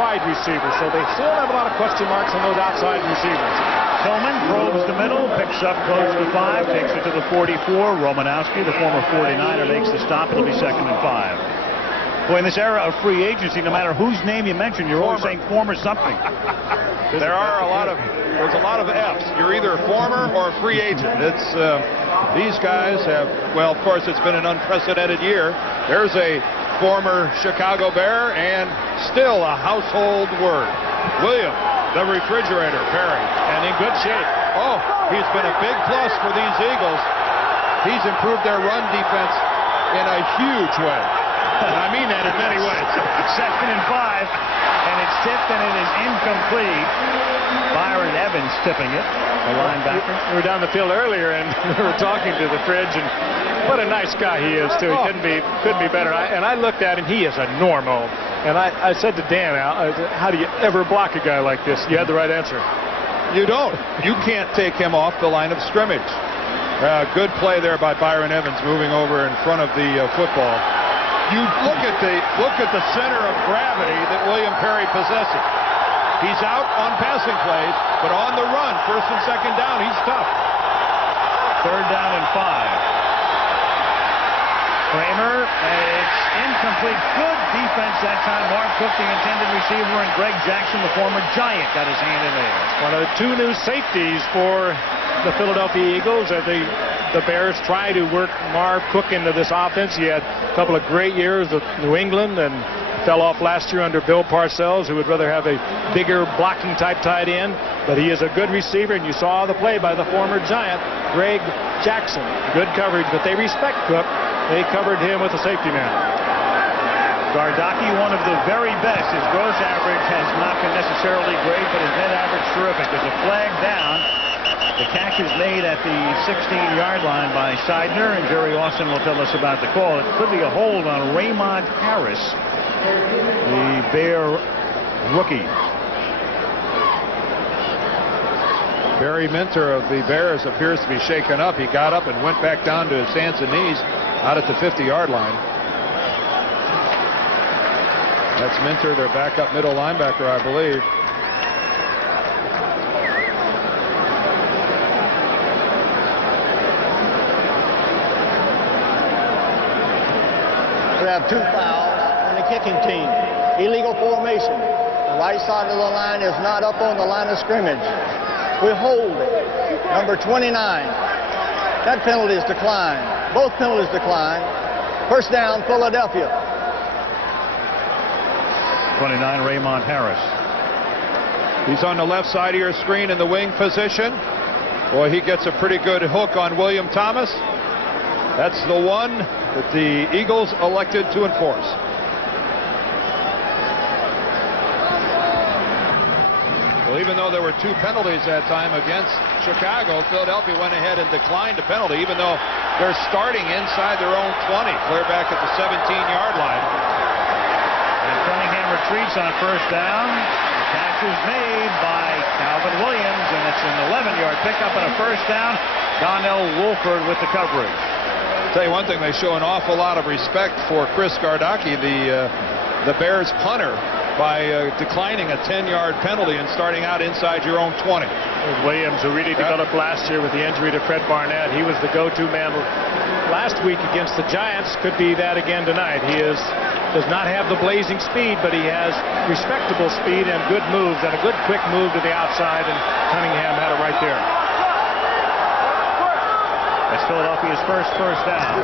wide receivers. So they still have a lot of question marks on those outside receivers. Tillman probes the middle, picks up close to 5, takes it to the 44. Romanowski, the former 49er, makes the stop. It'll be 2nd and 5. Boy, in this era of free agency, no matter whose name you mention, you're always saying former something. There's a lot of F's. You're either a former or a free agent. It's these guys have, well, of course, it's been an unprecedented year. There's a former Chicago Bear and still a household word. William, the refrigerator, Perry, and in good shape. Oh, he's been a big plus for these Eagles. He's improved their run defense in a huge way. And I mean that in many ways. 2nd and 5, and it's tipped and it is incomplete. Byron Evans tipping it, the linebacker. We were down the field earlier and we were talking to the fridge, and what a nice guy he is too. He couldn't be better. And I looked at him. He is a normo. And I said to Dan, how do you ever block a guy like this? You had the right answer. You don't. You can't take him off the line of scrimmage. Good play there by Byron Evans, moving over in front of the football. You look at the center of gravity that William Perry possesses. He's out on passing plays, but on the run, 1st and 2nd down, he's tough. 3rd down and 5. Kramer, and it's incomplete. Good defense that time. Mark Cook, the intended receiver, and Greg Jackson, the former Giant, got his hand in there. One of the 2 new safeties for the Philadelphia Eagles as the Bears try to work Marv Cook into this offense. He had a couple of great years with New England and fell off last year under Bill Parcells, who would rather have a bigger blocking type tight end. But he is a good receiver, and you saw the play by the former Giant, Greg Jackson. Good coverage, but they respect Cook. They covered him with a safety man. Gardocki, one of the very best. His gross average has not been necessarily great, but his net average terrific. There's a flag down. The catch is made at the 16-yard line by Seidner, and Jerry Austin will tell us about the call. It could be a hold on Raymond Harris, the Bear rookie. Barry Minter of the Bears appears to be shaken up. He got up and went back down to his hands and knees out at the 50-yard line. That's Minter, their backup middle linebacker, I believe. We have 2 fouls on the kicking team. Illegal formation. The right side of the line is not up on the line of scrimmage. We hold it. Number 29. That penalty is declined. Both penalties declined. 1st down, Philadelphia. 29, Raymond Harris. He's on the left side of your screen in the wing position. Boy, he gets a pretty good hook on William Thomas. That's the one that the Eagles elected to enforce. Well, even though there were 2 penalties that time against Chicago, Philadelphia went ahead and declined the penalty, even though they're starting inside their own 20, clear back at the 17-yard line. And Cunningham retreats on 1st down. The catch is made by Calvin Williams, and it's an 11-yard pickup and a 1st down. Donnell Wolford with the coverage. Tell you one thing, they show an awful lot of respect for Chris Gardocki, the Bears punter, by declining a 10-yard penalty and starting out inside your own 20. Williams, who really developed last year with the injury to Fred Barnett, he was the go-to man last week against the Giants. Could be that again tonight. He does not have the blazing speed, but he has respectable speed and good moves, and a good quick move to the outside, and Cunningham had it right there. That's Philadelphia's first down.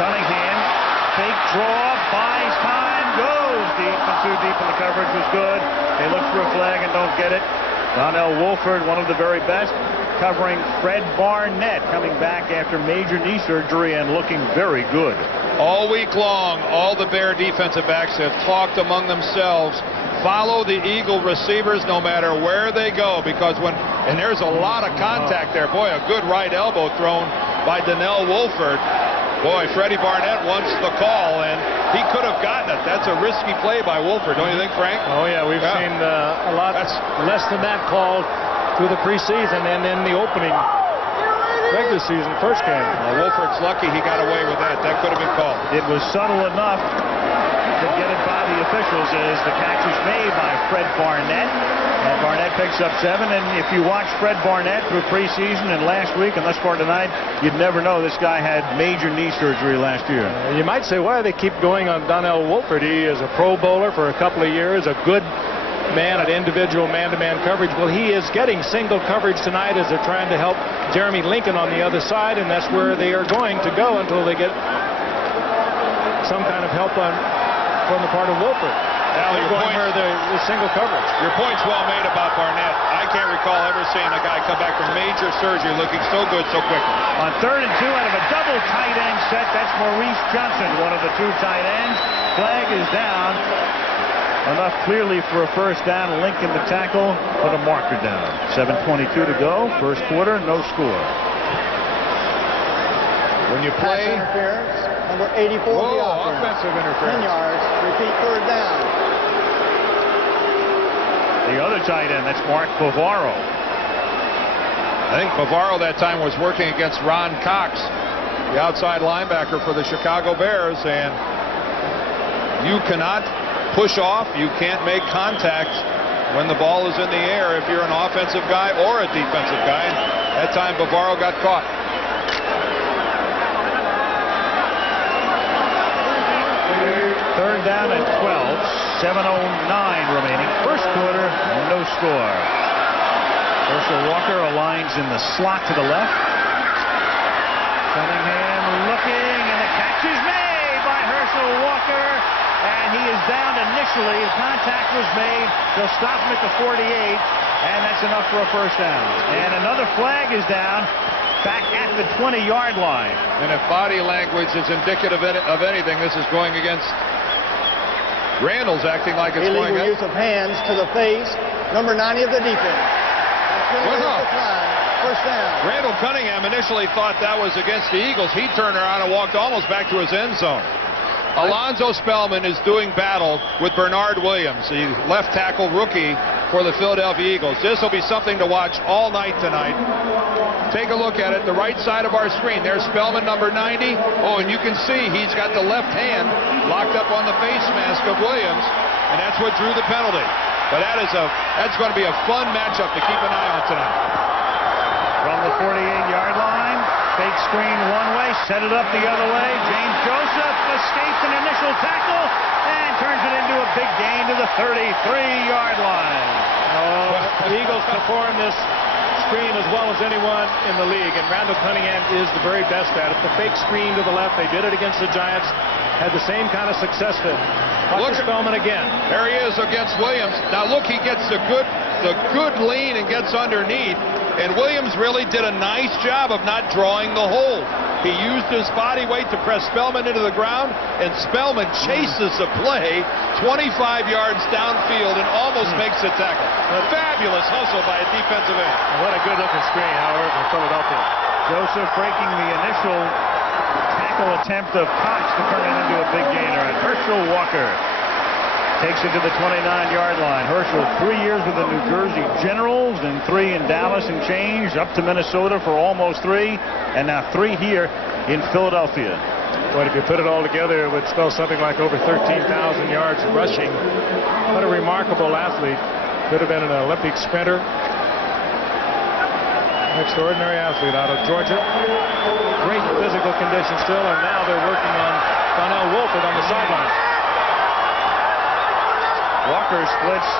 Cunningham, fake draw, buys time, goes deep, and too deep, and the coverage was good. They look for a flag and don't get it. Donnell Wolford, one of the very best, covering Fred Barnett, coming back after major knee surgery and looking very good. All week long, all the Bear defensive backs have talked among themselves. Follow the Eagle receivers no matter where they go, because and there's a lot of contact there. Boy, a good right elbow thrown by Donnell Wolford. Boy, Freddie Barnett wants the call, and he could have gotten it. That's a risky play by Wolford, don't you think, Frank? Oh, yeah, we've seen a lot less than that called through the preseason and in the opening regular season first game. Well, Wolford's lucky he got away with that. That could have been called. It was subtle enough to get it by the officials as the catch is Fred Barnett. And Barnett picks up 7. And if you watch Fred Barnett through preseason and last week and thus far tonight, you'd never know this guy had major knee surgery last year. You might say, why do they keep going on Donnell Wolford? He is a Pro Bowler for a couple of years, a good man at individual man-to-man coverage. Well, he is getting single coverage tonight as they're trying to help Jeremy Lincoln on the other side, and that's where they are going to go until they get some kind of help from the part of Wolford. Al, your going for the single coverage. Your point's well made about Barnett. I can't recall ever seeing a guy come back from major surgery looking so good so quickly. On 3rd and 2 out of a double tight end set, that's Maurice Johnson, one of the 2 tight ends. Flag is down. Enough clearly for a first down. Lincoln the tackle, put a marker down. 7:22 to go. First quarter, no score. When you play... Pass interference, number 84. Whoa, offensive interference. 10 yards. Repeat, 3rd down. The other tight end, that's Mark Bavaro. I think Bavaro that time was working against Ron Cox, the outside linebacker for the Chicago Bears, and you cannot push off, you can't make contact when the ball is in the air if you're an offensive guy or a defensive guy. And that time Bavaro got caught. Third down at 12, 7:09 remaining. First quarter, no score. Herschel Walker aligns in the slot to the left. Cunningham looking, and the catch is made by Herschel Walker. And he is down initially. Contact was made. They'll stop him at the 48, and that's enough for a first down. And another flag is down back at the 20-yard line. And if body language is indicative of anything, this is going against Randall's acting like it's Illegal going use of hands to the face. Number 90 of the defense. First down. Randall Cunningham initially thought that was against the Eagles. He turned around and walked almost back to his end zone. Alonzo Spellman is doing battle with Bernard Williams, the left tackle rookie for the Philadelphia Eagles. This will be something to watch all night tonight. Take a look at it, the right side of our screen. There's Spellman, number 90. Oh, and you can see he's got the left hand locked up on the face mask of Williams, and that's what drew the penalty. But that's going to be a fun matchup to keep an eye on tonight. From the 48-yard line, fake screen one way, set it up the other way. James Joseph escapes an initial tackle and turns it into a big gain to the 33-yard line. The Eagles perform this screen as well as anyone in the league, and Randall Cunningham is the very best at it. The fake screen to the left, they did it against the Giants, had the same kind of success with it. Look at Spellman again. There he is against Williams. Now look, he gets the good lean and gets underneath. And Williams really did a nice job of not drawing the hold. He used his body weight to press Spellman into the ground, and Spellman chases the play 25 yards downfield and almost makes a tackle. A fabulous hustle by a defensive end. What a good-looking screen, however, for Philadelphia. Joseph breaking the initial tackle attempt of Cox to turn it into a big gainer. And Herschel Walker takes it to the 29-yard line. Herschel, 3 years with the New Jersey Generals and 3 in Dallas and change, up to Minnesota for almost 3, and now 3 here in Philadelphia. But if you put it all together, it would spell something like over 13,000 yards rushing. What a remarkable athlete. Could have been an Olympic sprinter. An extraordinary athlete out of Georgia. Great physical condition still, and now they're working on Donnell Wolford on the sideline. Walker splits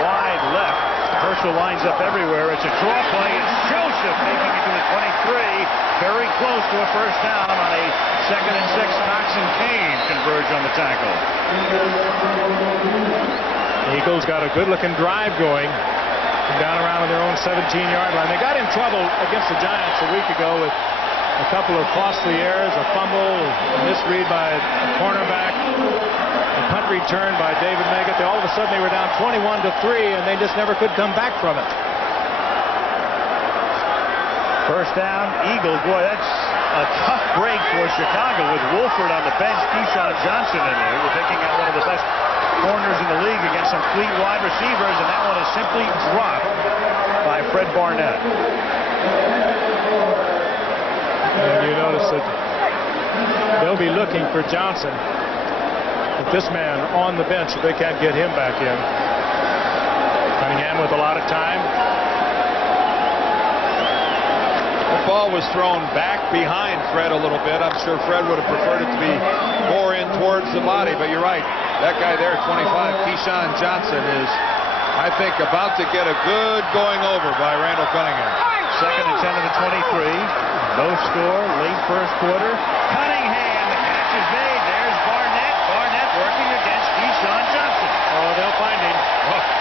wide left. Herschel lines up everywhere. It's a draw play. It's Joseph taking it to the 23. Very close to a first down on a 2nd and 6. Cox and Kane converge on the tackle. The Eagles got a good-looking drive going. Down around on their own 17-yard line. They got in trouble against the Giants a week ago with a couple of costly errors, a fumble, a misread by a cornerback, a punt return by David Meggett. All of a sudden they were down 21-3, and they just never could come back from it. First down, Eagles. Boy, that's a tough break for Chicago with Wolford on the bench, Keyshawn Johnson in there. We're taking out one of the best corners in the league against some fleet wide receivers, and that one is simply dropped by Fred Barnett. And you notice that they'll be looking for Johnson. With this man on the bench, if they can't get him back in. Cunningham with a lot of time. The ball was thrown back behind Fred a little bit. I'm sure Fred would have preferred it to be more in towards the body, but you're right. That guy there, 25, Keyshawn Johnson, is, I think, about to get a good going over by Randall Cunningham. 2nd and 10 of the 23. No score, late first quarter. Cunningham, the catch is made. There's Barnett. Barnett working against Keyshawn Johnson. Oh, they'll find him.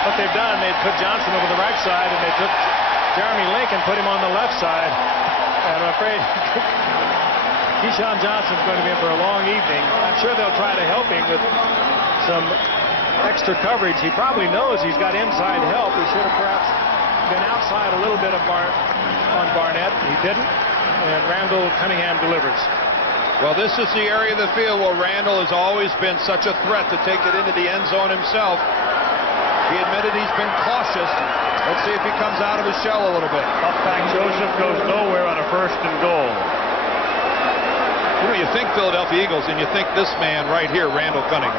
What they've done, they put Johnson over the right side, and they took Jeremy Lincoln, put him on the left side. And I'm afraid Keyshawn Johnson's going to be in for a long evening. I'm sure they'll try to help him with some extra coverage. He probably knows he's got inside help. He should have perhaps been outside a little bit on Barnett. He didn't, and Randall Cunningham delivers. Well, this is the area of the field where Randall has always been such a threat to take it into the end zone himself. He admitted he's been cautious. Let's see if he comes out of his shell a little bit. Upback Joseph goes nowhere on a 1st and goal. You know, you think Philadelphia Eagles, and you think this man right here, Randall Cunningham.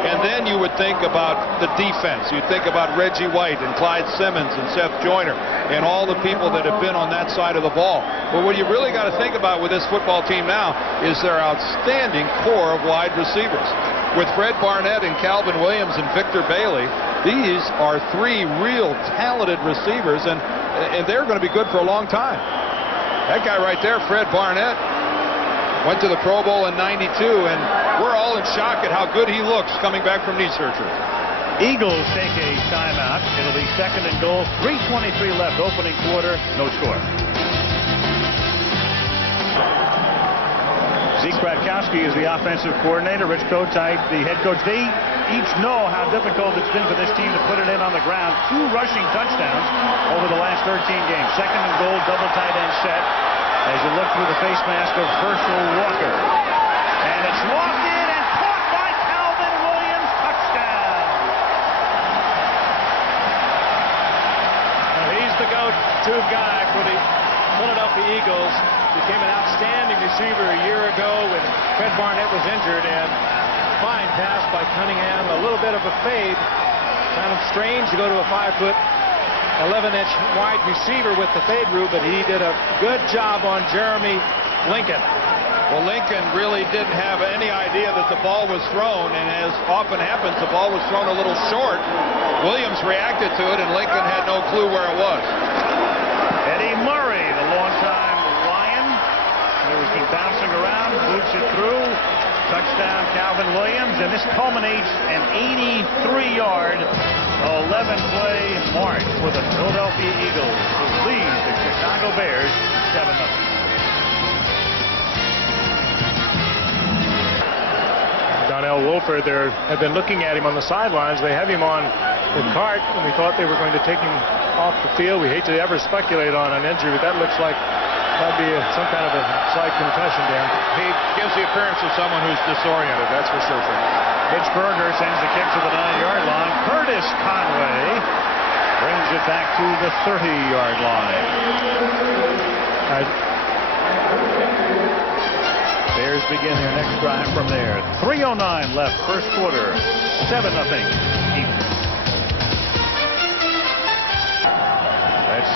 And then you would think about the defense. You'd think about Reggie White and Clyde Simmons and Seth Joyner and all the people that have been on that side of the ball. But what you really got to think about with this football team now is their outstanding core of wide receivers. With Fred Barnett and Calvin Williams and Victor Bailey, these are 3 real talented receivers, and they're going to be good for a long time. That guy right there, Fred Barnett, went to the Pro Bowl in '92, and we're all in shock at how good he looks coming back from knee surgery. Eagles take a timeout. It'll be 2nd and goal. 3:23 left, opening quarter, no score. Zeke Bratkowski is the offensive coordinator. Rich Kotite, the head coach. They each know how difficult it's been for this team to put it in on the ground. 2 rushing touchdowns over the last 13 games. 2nd and goal, double tight end set. As you look through the face mask of Herschel Walker. And it's walked in and caught by Calvin Williams. Touchdown. Well, he's the go-to guy for the Philadelphia Eagles. Became an outstanding receiver a year ago when Fred Barnett was injured, and fine pass by Cunningham. A little bit of a fade. Kind of strange to go to a 5'11" wide receiver with the fade route, but he did a good job on Jeremy Lincoln. Well, Lincoln really didn't have any idea that the ball was thrown, and as often happens, the ball was thrown a little short. Williams reacted to it, and Lincoln had no clue where it was. Eddie Murray, the longtime Lion. He was bouncing around, boots it through. Touchdown, Calvin Williams, and this culminates an 83-yard, 11-play march for the Philadelphia Eagles to lead the Chicago Bears 7-0. Donnell Wolford, they have been looking at him on the sidelines. They have him on the cart, and we thought they were going to take him off the field. We hate to ever speculate on an injury, but that looks like that'd be some kind of a slight concussion, Dan. He gives the appearance of someone who's disoriented, that's for sure. Mitch Berger sends the kick to the 9-yard line. Curtis Conway brings it back to the 30-yard line. Bears begin their next drive from there. 3:09 left, first quarter. 7-0 Eagles. That's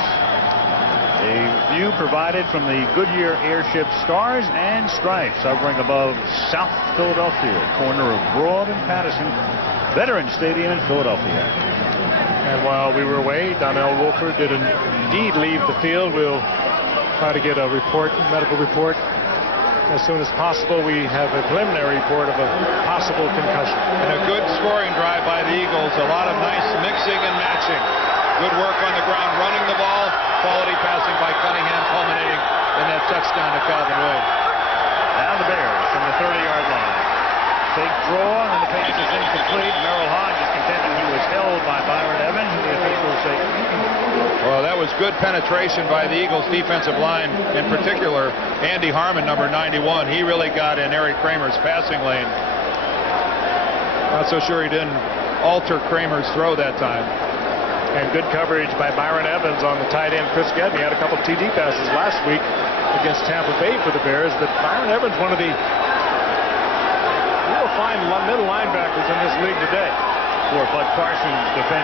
a view provided from the Goodyear Airship Stars and Stripes hovering above South Philadelphia, corner of Broad and Patterson, Veterans Stadium in Philadelphia. And while we were away, Donnell Wolford did indeed leave the field. We'll try to get a report, medical report, as soon as possible. We have a preliminary report of a possible concussion. And a good scoring drive by the Eagles. A lot of nice mixing and matching. Good work on the ground, running the ball. Quality passing by Cunningham, culminating in that touchdown to Calvin Williams. Now the Bears from the 30-yard line. Big draw, and the pass is incomplete. Merrill Hodge is contending he was held by Byron Evans, and the officials say, well, that was good penetration by the Eagles defensive line. In particular, Andy Harmon, number 91. He really got in Eric Kramer's passing lane. Not so sure he didn't alter Kramer's throw that time. And good coverage by Byron Evans on the tight end, Chris Gedney. Had a couple of TD passes last week against Tampa Bay for the Bears, but Byron Evans, one of the real fine middle linebackers in this league today. For Bud Carson's defense.